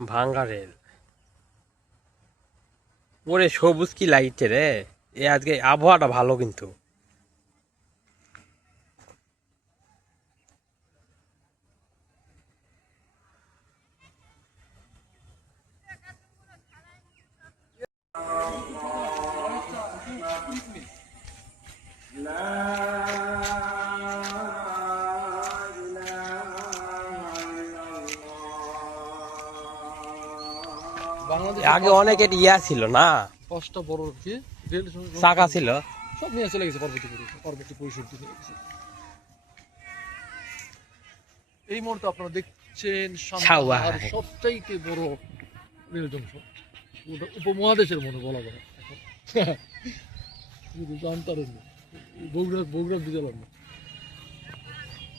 ভাঙ্গা রেল ওরে সবুজ কি লাইটে রে এ আজকে আবহাওয়াটা ভালো কিন্তু আগে অনেক ইয়া ছিল না পাঁচটা বড় কি রেল চাকা ছিল সব নিয়ে চলে গেছে পরবর্তী পরিষদ নিয়ে গেছে। এই মুহূর্তে আপনারা দেখছেন সান্তাহার সবচাইতে বড় রেল জংশন উপমহাদেশের মনে বলা যায় শুধু জানতারেন না বগুড়া বিদ্যালয় না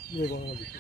পুরো বাংলাদেশে